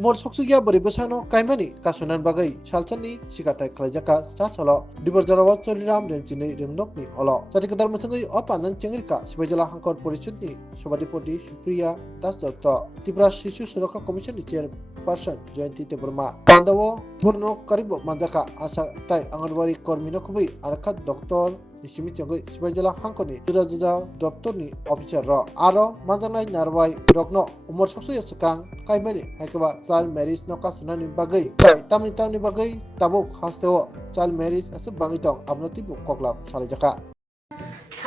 umur soksugia beri besano kaimani kasunan bagai salsani sikatai kalajaka sasalo diberjarawa coliram dan cini remnokni olo jadi kedar mesengui opanan cengirka sebajala hangkor polisudni sobadipodi Supriya Das Dotto Tripura Shisu Suraka Commission di Chairperson Jayanti Teburma Pandawo Purno Karibo Manjaka asa tai anganwari kormino kubi arakat doktor Nisimi Changui sebajala hangkoni juda doktor ni officer ro aro manjanai narwai rokno umur soksuya sekang kaimani haikaba child marriage no kasunani bagai tai tamni bagai tabuk hasteo child marriage ase bangitong abnoti bu koklap salajaka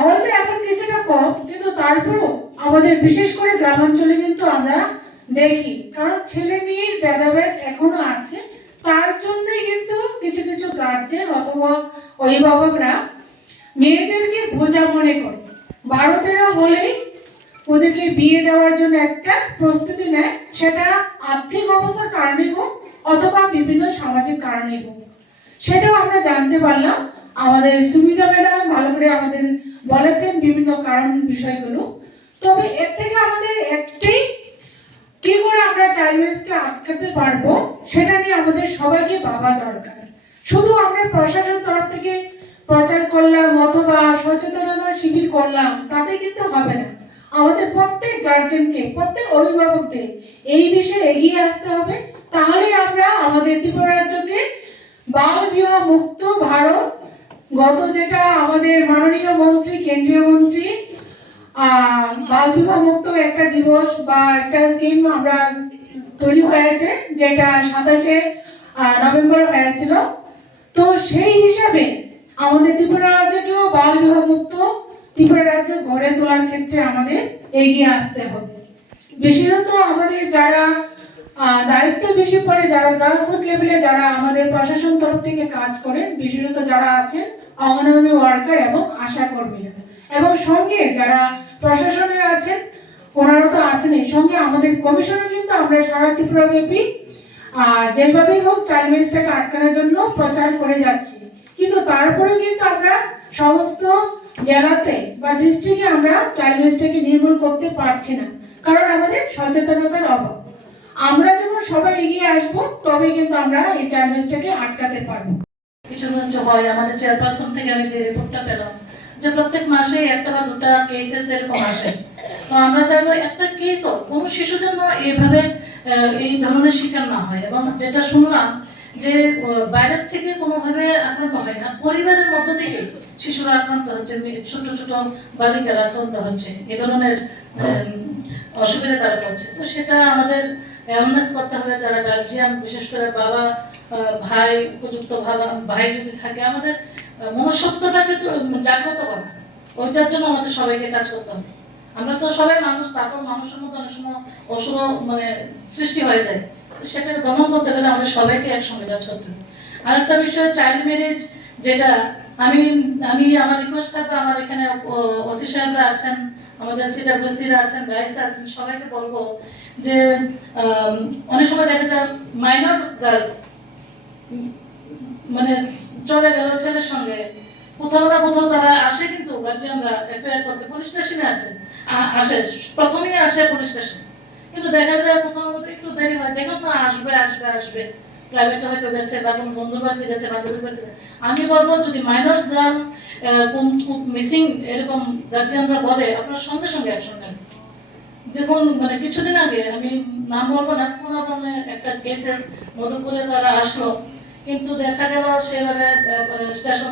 আমাদের এখন কিছুটা কম কিন্তু তারপরেও আমাদের বিশেষ করে গ্রামাঞ্চলে কিন্তু আমরা দেখি কারণ ছেলে মেয়ের ভেদাভেদ এখনো আছে তার জন্যই কিন্তু কিছু কিছু গার্জেন অথবা অভিভাবকরা মেয়েদেরকে বোঝা মনে করে 12-13 হলেই ওদেরকে বিয়ে দেওয়ার জন্য একটা প্রস্তুতি নেয় সেটা আর্থিক অবস্থার কারণে হোক অথবা বিভিন্ন সামাজিক কারণে হোক সেটাও আমরা জানতে পারলাম আমাদের সুমিতা ম্যাডাম ভালো করে আমাদের বলেছেন বিভিন্ন কারণ বিষয়গুলো তবে এর থেকে আমাদের একটাই কি করে আমরা চাইল্ড ম্যারেজকে আটকাতে পারবো সেটা নিয়ে আমাদের সবাইকে ভাবা দরকার শুধু আমরা প্রশাসন তরফ থেকে প্রচার করলাম অথবা সচেতনতা শিবির করলাম তাতে কিন্তু হবে না আমাদের প্রত্যেক গার্জেনকে প্রত্যেক অভিভাবকদের এই বিষয়ে এগিয়ে আসতে হবে তাহলে আমরা আমাদের ত্রিপুরা রাজ্যকে বাল বিবাহ মুক্ত ভারত গত যেটা আমাদের মাননীয় মন্ত্রী কেন্দ্রীয় মন্ত্রী বাল বিবাহ মুক্ত একটা দিবস বা একটা স্কিম আমরা তৈরি হয়েছে যেটা 27 নভেম্বর হয়েছিল তো সেই হিসাবে আমাদের ত্রিপুরা রাজ্যকেও বাল বিবাহ মুক্ত ত্রিপুরা রাজ্য গড়ে তোলার ক্ষেত্রে আমাদের এগিয়ে আসতে হবে বিশেষত আমাদের যারা দায়িত্ব বেশি পড়ে যারা গ্রাসরুট লেভেলে যারা আমাদের প্রশাসন তরফ থেকে কাজ করেন বিশেষত যারা আছেন অঙ্গনওয়াড়ি ওয়ার্কার এবং আশা কর্মীরা এবং সঙ্গে যারা প্রশাসনের আছেন ওনারা তো আছেনই সঙ্গে আমাদের কমিশনও কিন্তু আমরা সারা ত্রিপুরা ব্যাপী যেভাবেই হোক চাইল্ড ম্যারেজটাকে আটকানোর জন্য প্রচার করে যাচ্ছি কিন্তু তারপরেও কিন্তু আমরা সমস্ত জেলাতে বা ডিস্ট্রিক্টে আমরা চাইল্ড ম্যারেজটাকে নির্মূল করতে পারছি না কারণ আমাদের সচেতনতার অভাব আমরা যখন সবাই এগিয়ে আসবো তবে কিন্তু আমরা এই চাইল্ড ম্যারেজটাকে আটকাতে পারবো কিছু হয় আমাদের চেয়ারপারসন থেকে আমি যে রিপোর্টটা পেলাম যে প্রত্যেক মাসে একটা বা দুটা কেসেস এরকম আসে তো আমরা চাইবো একটা কেসও কোনো শিশু যেন এইভাবে এই ধরনের শিকার না হয় এবং যেটা শুনলাম যে বাইরের থেকে কোনোভাবে আক্রান্ত হয় না পরিবারের মধ্য থেকে শিশুরা আক্রান্ত হচ্ছে ছোট ছোট বালিকারা আক্রান্ত হচ্ছে এই ধরনের অসুবিধা তারা পড়ছে তো সেটা আমাদের অ্যাওয়ারনেস করতে হবে যারা গার্জিয়ান বিশেষ করে বাবা ভাই উপযুক্ত ভাই যদি থাকে আমাদের মনুষ্যত্বটাকে তো জাগ্রত করা ওইটার জন্য আমাদের সবাইকে কাজ করতে হবে আমরা তো সবাই মানুষ তারপর মানুষের মধ্যে অনেক সময় অসুর মানে সৃষ্টি হয়ে যায় সেটাকে দমন করতে গেলে আমাদের সবাইকে একসঙ্গে কাজ করতে হবে আরেকটা বিষয় চাইল্ড ম্যারেজ যেটা আমি আমার রিকোয়েস্ট থাকবে আমার এখানে ওসি সাহেবরা আছেন আমাদের সিডব্লিউসিরা আছেন গাইস আছেন সবাইকে বলবো যে অনেক সময় দেখা যায় মাইনর গার্লস মানে চলে গেল ছেলের সঙ্গে কোথাও না কোথাও তারা আসে কিন্তু গার্জিয়ানরা এফআইআর করতে পুলিশ স্টেশনে আসে প্রথমেই আসে পুলিশ স্টেশনে কিন্তু দেখা যায় কোথাও একটু দেরি হয় দেখুন না আসবে প্রাইভেটে হয়তো গেছে বা কোনো বন্ধুর বাড়িতে গেছে বান্ধবীর বাড়িতে আমি বলবো যদি মাইনরস গার্ল মিসিং এরকম গার্জিয়ানরা বলে আপনারা সঙ্গে সঙ্গে অ্যাকশন নেন যখন মানে কিছুদিন আগে আমি নাম বলবো না পুনঃ একটা কেসেস মধুপুরে তারা আসলো কিন্তু দেখা গেল সেভাবে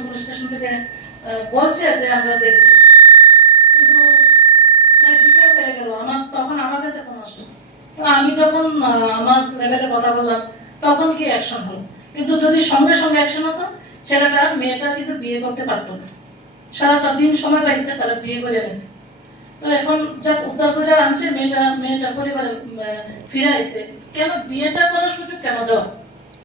পুলিশ স্টেশন থেকে বলছে যে আমরা দেখছি কিন্তু প্রায় বিকেল হয়ে গেল তখন আমার কাছে ফোন আসলো তো আমি যখন আমার লেভেলে কথা বললাম তখন কি অ্যাকশন হলো কিন্তু যদি সঙ্গে সঙ্গে অ্যাকশন হতো মেয়েটা কিন্তু বিয়ে করতে পারতো না সারাটা দিন সময় পাইছে তারা বিয়ে করে এনেছে তো এখন যা উদ্ধার করে আনছে মেয়েটা পরিবারে ফিরে আসছে কেন বিয়েটা করার সুযোগ কেন দেওয়া